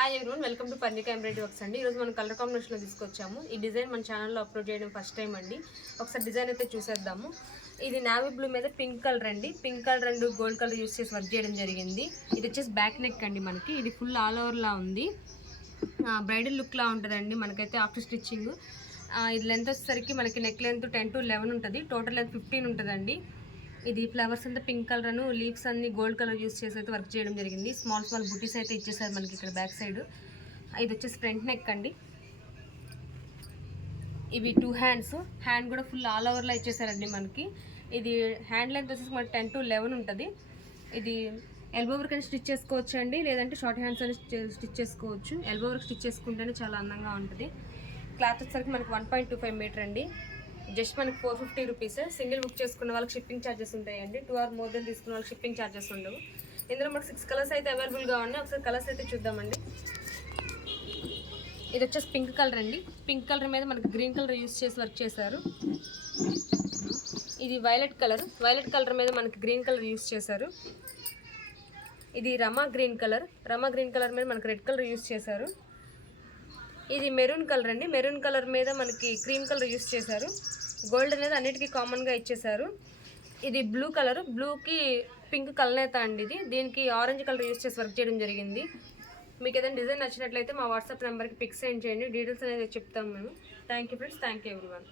Hi everyone, welcome to Parnika embroidery works అండి. ఈరోజు మనం కలర్ కాంబినేషన్లో తీసుకొచ్చాము. ఈ డిజైన్ మన ఛానల్లో అప్లోడ్ చేయడం ఫస్ట్ టైం అండి. ఒకసారి డిజైన్ అయితే చూసేద్దాము. ఇది నావీ బ్లూ మీద పింక్ కలర్ అండి. Pink colour and gold colour use చేసి వర్క్ చేయడం జరిగింది. ఇది వచ్చేసి బ్యాక్ నెక్ అండి. మనకి ఇది ఫుల్ ఆల్ ఓవర్లా ఉంది. బ్రైడల్ లుక్లా ఉంటుందండి మనకైతే ఆఫ్టర్ స్టిచ్చింగ్. ఇది లెంత్ వచ్చేసరికి మనకి నెక్ లెంత్ 10 to 11 ఉంటుంది. టోటల్ లెంత్ 15 ఉంటుందండి. ఇది ఫ్లవర్స్ అంతా పింక్ కలర్ అను లీవ్స్ అన్ని గోల్డ్ కలర్ యూస్ చేసి అయితే వర్క్ చేయడం జరిగింది. స్మాల్ స్మాల్ బుటీస్ అయితే ఇచ్చేసారు మనకి ఇక్కడ బ్యాక్ సైడ్. ఇది వచ్చేసి ఫ్రంట్ నెక్ అండి. ఇవి 2 హ్యాండ్స్. హ్యాండ్ కూడా ఫుల్ ఆల్ ఓవర్లో ఇచ్చేసారండి మనకి. ఇది హ్యాండ్ లెంత్ వచ్చేసి మనకి 10 to 11 ఉంటుంది. ఇది ఎల్బో వర్క్ అని స్టిచ్ చేసుకోవచ్చు అండి, లేదంటే షార్ట్ హ్యాండ్స్ అని స్టిచ్ చేసుకోవచ్చు. ఎల్బో వర్క్ స్టిచ్ చేసుకుంటేనే చాలా అందంగా ఉంటుంది. క్లాత్ వచ్చేసరికి మనకి 1.25 మీటర్ అండి. జస్ట్ మనకి 450 రూపీస్. సింగిల్ బుక్ చేసుకున్న వాళ్ళకి షిప్పింగ్ ఛార్జెస్ ఉంటాయండి. 2 or more దెన్ తీసుకున్న వాళ్ళకి షిప్పింగ్ ఛార్జెస్ ఉండవు. ఇందులో మనకి 6 కలర్స్ అయితే అవైలబుల్గా ఉన్నాయి. ఒకసారి కలర్స్ అయితే చూద్దామండి. ఇది వచ్చేసి పింక్ కలర్ అండి. పింక్ కలర్ మీద మనకి గ్రీన్ కలర్ యూస్ చేసి వర్క్ చేశారు. ఇది వైలెట్ కలర్. వైలెట్ కలర్ మీద మనకి గ్రీన్ కలర్ యూస్ చేశారు. ఇది రమా గ్రీన్ కలర్. రమా గ్రీన్ కలర్ మీద మనకి రెడ్ కలర్ యూస్ చేశారు. ఇది మెరూన్ కలర్ అండి. మెరూన్ కలర్ మీద మనకి క్రీమ్ కలర్ యూస్ చేశారు. గోల్డ్ అనేది అన్నిటికీ కామన్గా ఇచ్చేసారు. ఇది బ్లూ కలర్. బ్లూకి పింక్ కలనేత అండి. దీనికి ఆరెంజ్ కలర్ యూస్ చేసి వర్క్ చేయడం జరిగింది. మీకు ఏదైనా డిజైన్ నచ్చినట్లయితే మా వాట్సాప్ నెంబర్కి పిక్స్ సెండ్ చేయండి. డీటెయిల్స్ అనేది చెప్తాం మేము. Thank you friends. Thank you everyone.